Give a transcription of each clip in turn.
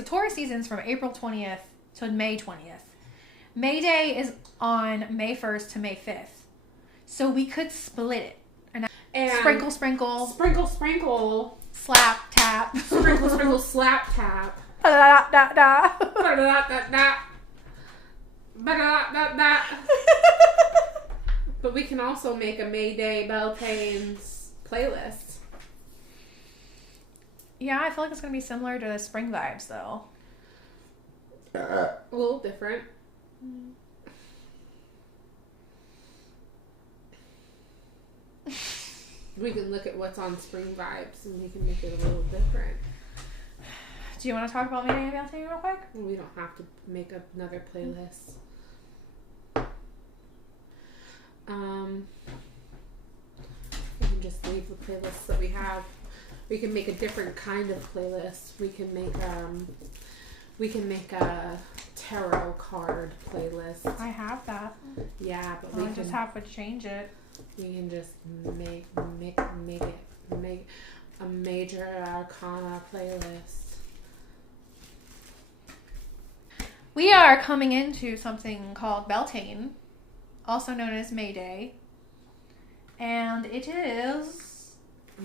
So Taurus season's from April 20th to May 20th. May Day is on May 1st to May 5th. So we could split it. And sprinkle, sprinkle. Sprinkle, sprinkle. Slap, tap. Sprinkle, sprinkle, slap, tap. Ba-da-da-da-da. Ba-da-da-da-da. Ba-da-da-da-da. But we can also make a May Day Beltane's playlist. Yeah, I feel like it's going to be similar to the spring vibes, though. A little different. We can look at what's on spring vibes and we can make it a little different. Do you want to talk about May Day and Beltane real quick? We don't have to make another playlist. We can just leave the playlists that we have. We can make a different kind of playlist. We can make a tarot card playlist. I have that. Yeah, but I just have to change it. We can just make a major arcana playlist. We are coming into something called Beltane, also known as May Day. And it is...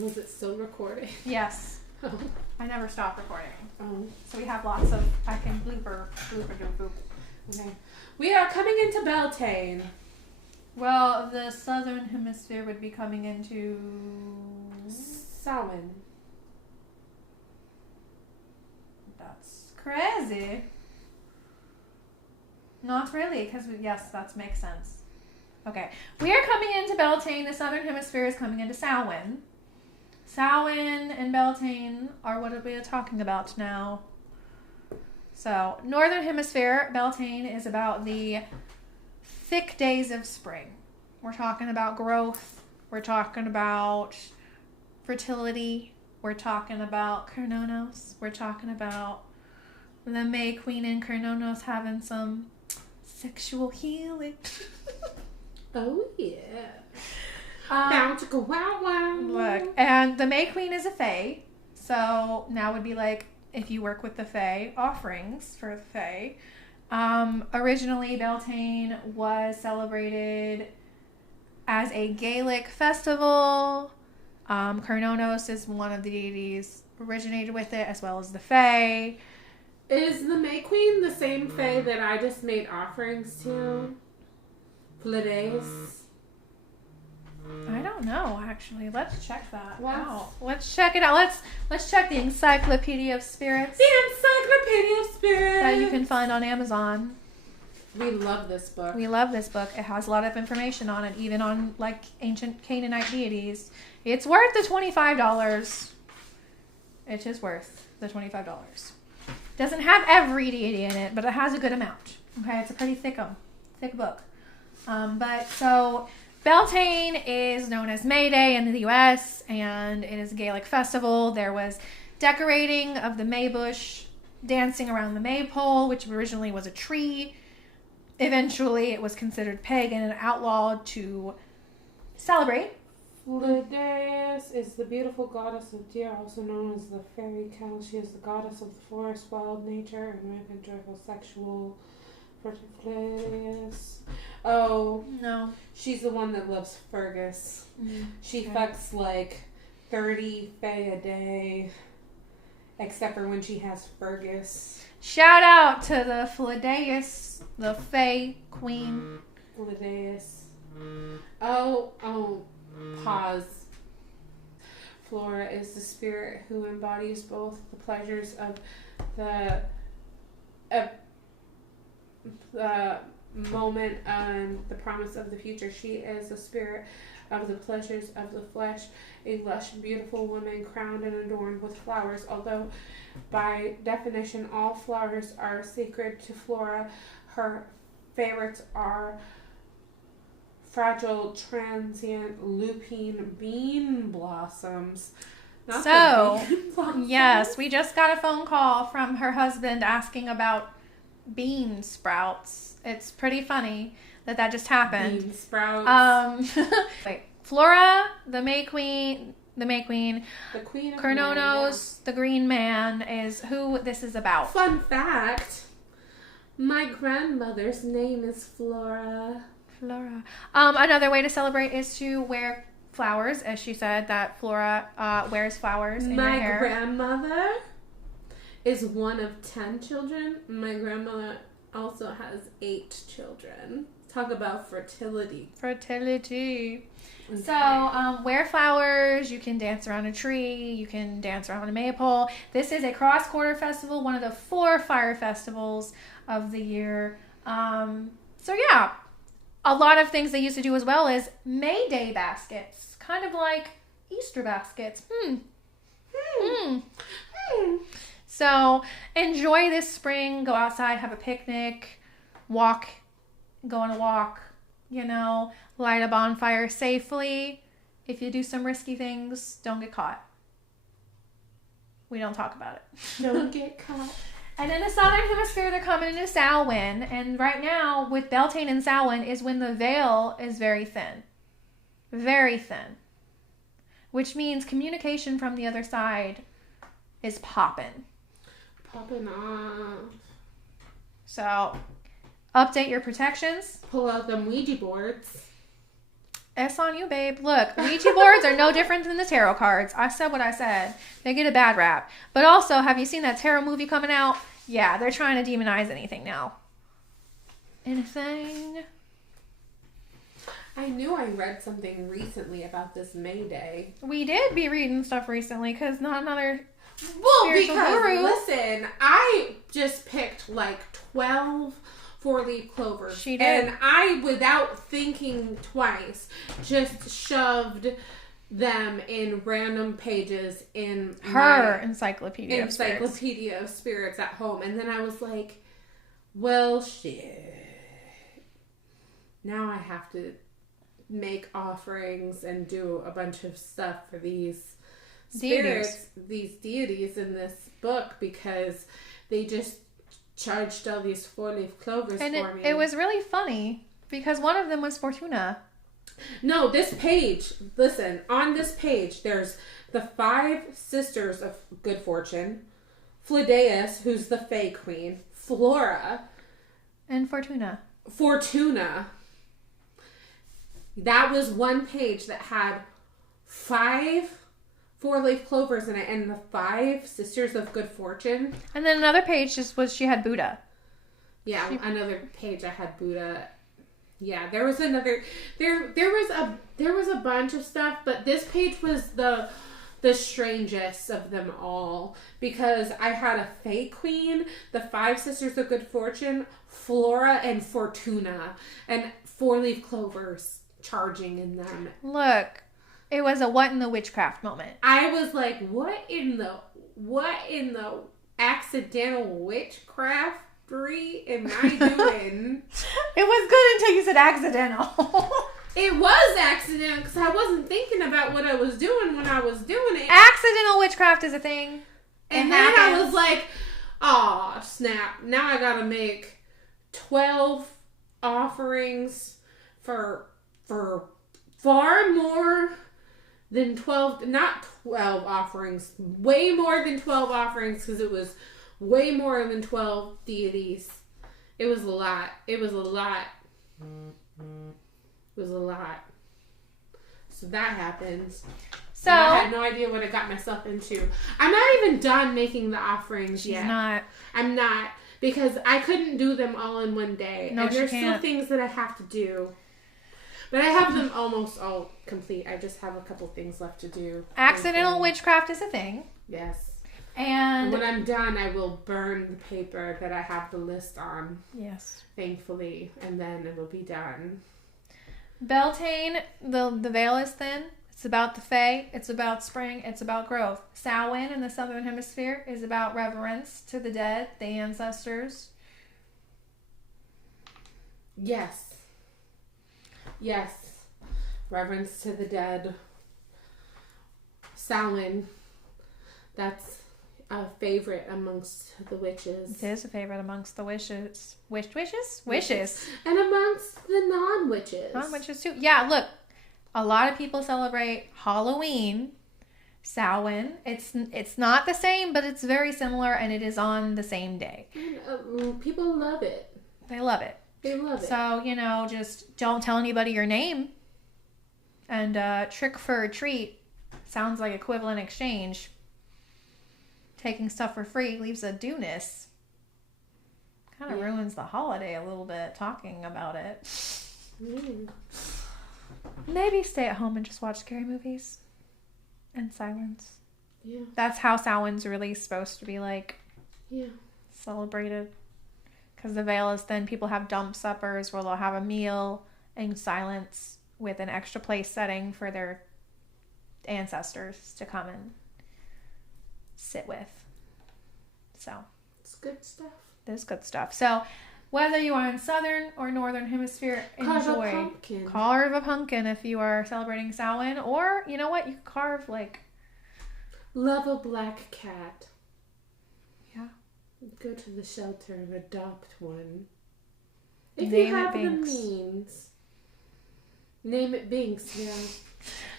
Was it still recording? Yes. Oh. I never stopped recording. Oh. So we have lots of... I can blooper. Okay. We are coming into Beltane. Well, the southern hemisphere would be coming into... Samhain. That's crazy. Not really, because yes, that makes sense. Okay. We are coming into Beltane. The southern hemisphere is coming into Samhain. Samhain and Beltane are what we are talking about now. So, northern hemisphere, Beltane is about the thick days of spring. We're talking about growth. We're talking about fertility. We're talking about Cernunnos. We're talking about the May Queen and Cernunnos having some sexual healing. Oh, yeah. Bound to go wow wow. Look, and the May Queen is a fae. So now would be like if you work with the fae, offerings for the fae. Originally, Beltane was celebrated as a Gaelic festival. Cernunnos is one of the deities originated with it, as well as the fae. Is the May Queen the same fae that I just made offerings to? Holidays? I don't know, actually. Let's check that What? out. Let's check it out. Let's check the Encyclopedia of Spirits. The Encyclopedia of Spirits! That you can find on Amazon. We love this book. We love this book. It has a lot of information on it, even on like ancient Canaanite deities. It's worth the $25. It is worth the $25. Doesn't have every deity in it, but it has a good amount. Okay, it's a pretty thick book. But so Beltane is known as May Day in the U.S. and it is a Gaelic festival. There was decorating of the May bush, dancing around the maypole, which originally was a tree. Eventually, it was considered pagan and outlawed to celebrate. Holiday is the beautiful goddess of deer, also known as the fairy cow. She is the goddess of the forest, wild nature, and rampant joyful sexual fertility. Oh, No. she's the one that loves Fergus. She Okay. fucks like 30 fae a day, except for when she has Fergus. Shout out to the Philadeus, the Fae Queen. Holiday. Oh, pause. Flora is the spirit who embodies both the pleasures of the moment and the promise of the future. She is the spirit of the pleasures of the flesh, a lush, beautiful woman crowned and adorned with flowers. Although, by definition, all flowers are sacred to Flora, her favorites are fragile, transient, lupine bean blossoms. Not So, the bean blossoms. Yes, we just got a phone call from her husband asking about bean sprouts. It's pretty funny that just happened. Bean sprouts. Wait, Flora, the May Queen, the May Queen. The Queen of Carnonos, the Green Man, is who this is about. Fun fact, my grandmother's name is Flora. Flora. Another way to celebrate is to wear flowers, as she said that Flora wears flowers in her hair. My grandmother is one of 10 children. My grandmother also has 8 children. Talk about fertility. Fertility. Okay. So, wear flowers. You can dance around a tree. You can dance around a maypole. This is a cross-quarter festival, one of the 4 fire festivals of the year. So, yeah. A lot of things they used to do as well is May Day baskets. Kind of like Easter baskets. So, enjoy this spring. Go outside, have a picnic, go on a walk, light a bonfire safely. If you do some risky things, don't get caught. We don't talk about it. Don't get caught. And in the Southern Hemisphere, they're coming into Samhain. And right now, with Beltane and Samhain, is when the veil is very thin. Very thin. Which means communication from the other side is popping. Popping off. So, update your protections. Pull out them Ouija boards. It's on you, babe. Look, Ouija boards are no different than the tarot cards. I said what I said. They get a bad rap. But also, have you seen that tarot movie coming out? Yeah, they're trying to demonize anything now. Anything? I knew I read something recently about this May Day. We did be reading stuff recently because not another spiritual guru. Listen, I just picked like 12 4-leaf clovers. She did. And I, without thinking twice, just shoved them in random pages in her encyclopedia of spirits at home. And then I was like, well, shit. Now I have to make offerings and do a bunch of stuff for these spirits, these deities in this book, because they just charged all these 4-leaf clovers for me. It was really funny because one of them was Fortuna. No, this page, listen, on this page, there's the 5 sisters of good fortune, Fledeus, who's the Fae Queen, Flora, and Fortuna. That was one page that had 5 4-leaf clovers in it, and the 5 sisters of good fortune. And then another page she had Buddha. Yeah, another page I had Buddha. Yeah, there was another. There was a bunch of stuff, but this page was the strangest of them all, because I had a Fae Queen, the 5 sisters of good fortune, Flora, and Fortuna, and 4-leaf clovers charging in them. Look. It was a what in the witchcraft moment. I was like, what in the accidental witchcraftery am I doing? It was good until you said accidental. It was accidental because I wasn't thinking about what I was doing when I was doing it. Accidental witchcraft is a thing. And then I was like, oh, snap. Now I gotta make 12 offerings for far more than 12, not 12 offerings, way more than 12 offerings, because it was way more than 12 deities. It was a lot. So that happens. So and I had no idea what I got myself into. I'm not even done making the offerings yet. She's not. I'm not, because I couldn't do them all in one day. No, and there's still things that I have to do. But I have them almost all complete. I just have a couple things left to do. Accidental witchcraft is a thing. Yes. And when I'm done, I will burn the paper that I have the list on. Yes. Thankfully. And then it will be done. Beltane, the veil is thin. It's about the Fae. It's about spring. It's about growth. Samhain in the Southern Hemisphere is about reverence to the dead, the ancestors. Yes. Yes. Reverence to the dead. Samhain. That's a favorite amongst the witches. It is a favorite amongst the wishes. Wishes. And amongst the non-witches. Non-witches too. Yeah, look. A lot of people celebrate Halloween Samhain. It's not the same, but it's very similar, and it is on the same day. And, people love it. They love it. They love it. So, just don't tell anybody your name. And trick for a treat sounds like equivalent exchange. Taking stuff for free leaves a due-ness. Kind of ruins the holiday a little bit talking about it. Maybe stay at home and just watch scary movies. And silence. Yeah. That's how Samhain's really supposed to be like. Yeah. Celebrated. Because the veil is then people have dump suppers where they'll have a meal in silence with an extra place setting for their ancestors to come and sit with. So. It's good stuff. This good stuff. So, whether you are in southern or northern hemisphere, Carve enjoy. a pumpkin. Carve a pumpkin if you are celebrating Samhain. Or, you know what? You can carve Love a black cat. Yeah. Go to the shelter and adopt one. If Name you it have the Binks. means. Name it Binks, yeah.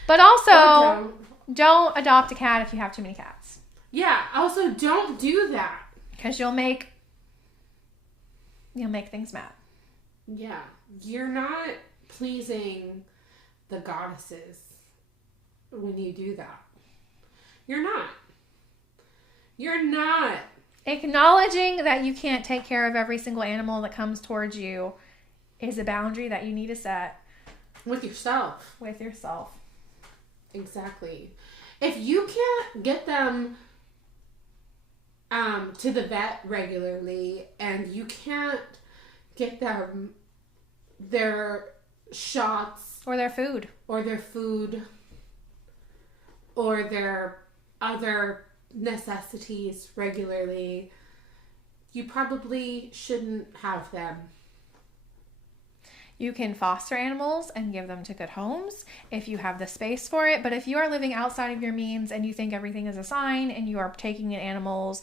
But also, don't adopt a cat if you have too many cats. Yeah, also don't do that. Because you'll make things mad. Yeah, you're not pleasing the goddesses when you do that. You're not. You're not. Acknowledging that you can't take care of every single animal that comes towards you is a boundary that you need to set. With yourself. With yourself. Exactly. If you can't get them to the vet regularly and you can't get them their shots Or their food. or their food or their other necessities regularly, you probably shouldn't have them. You can foster animals and give them to good homes if you have the space for it. But if you are living outside of your means and you think everything is a sign and you are taking in animals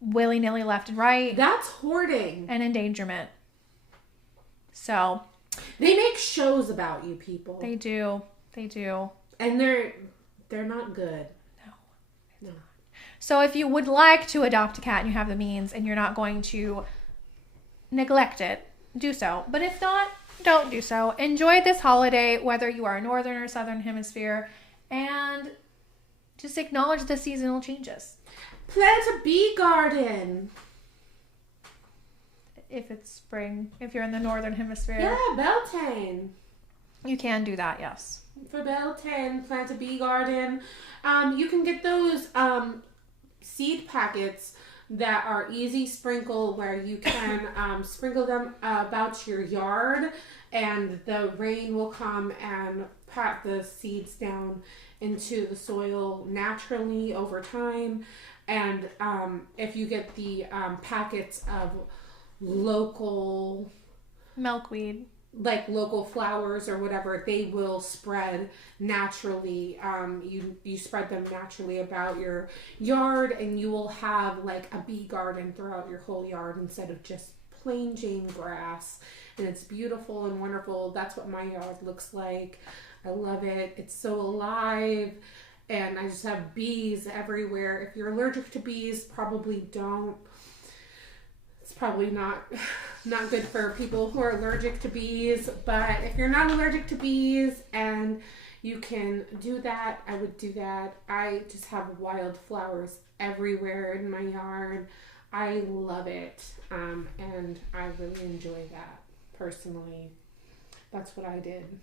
willy-nilly left and right, that's hoarding and endangerment. So they make shows about you people. They do. And they're not good. No. So if you would like to adopt a cat and you have the means and you're not going to neglect it, do so. But if not, don't do so. Enjoy this holiday, whether you are northern or southern hemisphere, and just acknowledge the seasonal changes. Plant a bee garden. If it's spring, if you're in the northern hemisphere. Yeah, Beltane. You can do that, yes. For Beltane, plant a bee garden. You can get those seed packets that are easy sprinkle, where you can sprinkle them about your yard, and the rain will come and pat the seeds down into the soil naturally over time. And if you get the packets of local milkweed, like local flowers or whatever, they will spread naturally. You spread them naturally about your yard, and you will have like a bee garden throughout your whole yard instead of just plain Jane grass. And it's beautiful and wonderful. That's what my yard looks like. I love it. It's so alive, and I just have bees everywhere. If you're allergic to bees, probably don't. It's probably not good for people who are allergic to bees, but if you're not allergic to bees and you can do that, I would do that. I just have wildflowers everywhere in my yard. I love it, and I really enjoy that personally. That's what I did.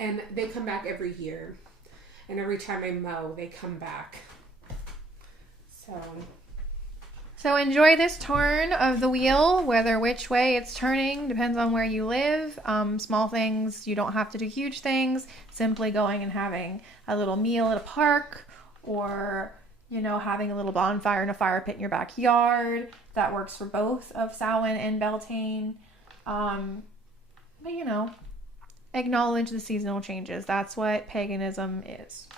And they come back every year, and every time I mow, they come back. So enjoy this turn of the wheel, whether which way it's turning, depends on where you live. Small things, you don't have to do huge things. Simply going and having a little meal at a park, or, having a little bonfire in a fire pit in your backyard. That works for both of Samhain and Beltane. But, acknowledge the seasonal changes. That's what paganism is.